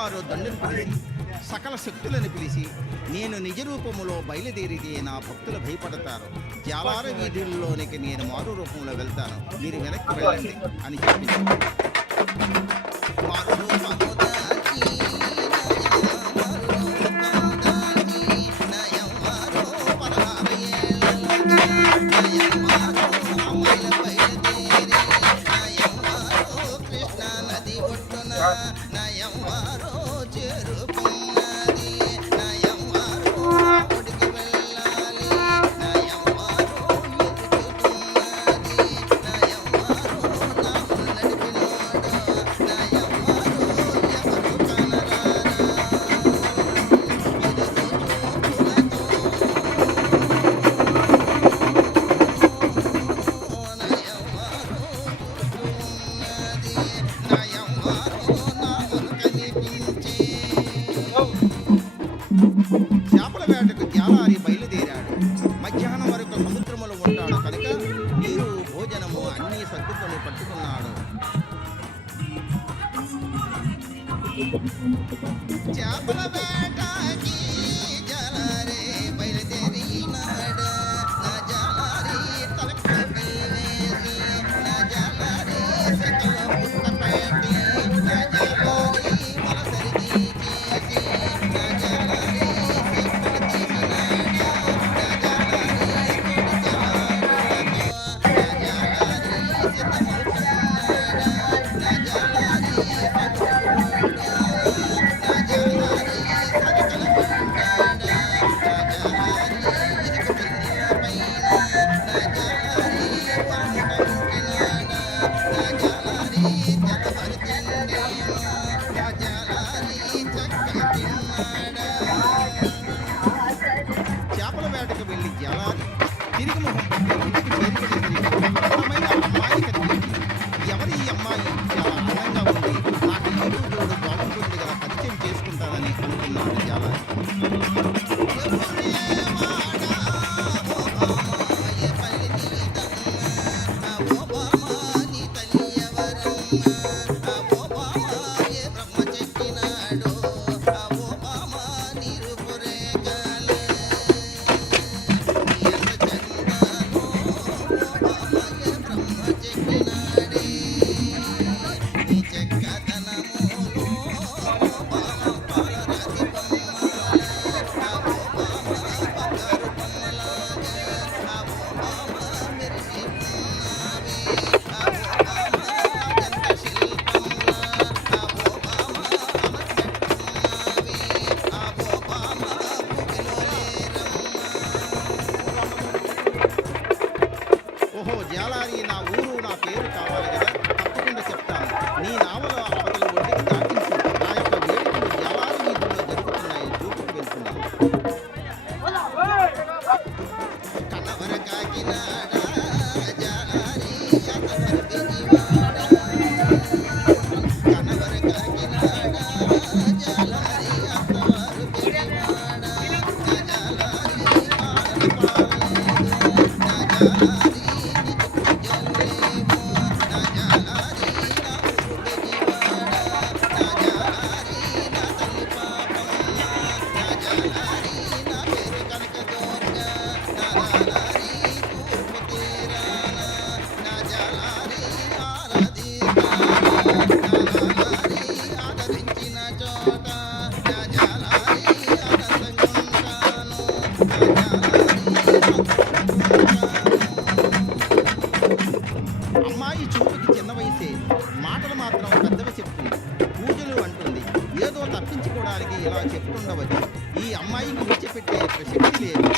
అమ్మవారు దండును పిలిచి సకల శక్తులను పిలిచి నేను నిజ రూపములో బయలుదేరితే నా భక్తులు భయపడతారు, జాలార వీధుల్లోనికి నేను మారు రూపంలో వెళ్తాను, మీరు వెనక్కి వెళ్ళండి అని చెప్పింది. మారు రూపము దాల్చి నయమారో పదహారు ఏళ్ళలో నయమారో అమ్మాయిల బయలుదేరి నయమారో కృష్ణ నది ఒడ్డున నయమారో చేరుకున్నది నయమారో ఒడికి వెళ్ళాలి నయమారో ఎదుగుతున్నది నయమారో నాము నడిపినోడు నయమారో ఎవరు కనరారా చేపల వేటకు జాలారి బయలుదేరాడు. మధ్యాహ్నం వరకు సముద్రములో ఉంటాడు కనుక నీరు భోజనము అన్నీ సర్దుకొని పట్టుకున్నాడు. చేపల వేటకి జాలారి బయలుదేరినాడు. నా జాలారి తలకు వేసి నా జాలారి సకల పుట్ట పెట్టి నా జాలారి వలసరికి చేసి నా జాలారి చెప్పులు తీసినాడు. నా జాలారి కొడుకు నా జాలారి సిద్ధమవుతున్నాడు. నా జాలారి పట్టుకున్నాడు. నా జాలారి సరకల పంటాడు. నా జాలారి ఇరుకు పిల్ల పైన నా జాలారి పరముట ఉంటినాడు. నా జాలారి జలభరితిండేమో నా జాలారి చక్కగా తిన్నాడు. చేపల వేటకు వెళ్లి జాలారి తిరిగి ముఖం పట్టి ఇంటికి చేరుకునేసరికి అందమైన అమ్మాయి కనిపించింది. ఎవరి ఈ అమ్మాయి? చాలా అందంగా ఉంది, నాకు ఈడు జోడు బాగుంటుంది కదా, పరిచయం చేసుకుంటానని అనుకున్నాడు జాలారి. ఓహో జాలారి, నా ఊరు నా పేరు కావాలి కదా, తప్పకుండా చెప్తాను. నీ నావల అవతల ఒడ్డుకి దాటించు. నా యొక్క వేడుకలు జాలారి వీధుల్లో జరుగుతున్నాయి, చూపుకు వెళ్తున్నాను. కనవర కాకినాడ జాలారి అతవర బెజవాడ. కనవర కాకినాడ జాలారి అతవర బెజవాడ. నా జాలారి పాలన పాలలేదు నా జాలారి అమ్మాయి చూపుకి చిన్న వయసే, మాటలు మాత్రం పెద్దవి చెప్తుంది, పూజలు అంటుంది. ఏదో తప్పించుకోవడానికి ఇలా చెప్తుండవచ్చు. ఈ అమ్మాయికి విడిచిపెట్టే ప్రసక్తి లేదు.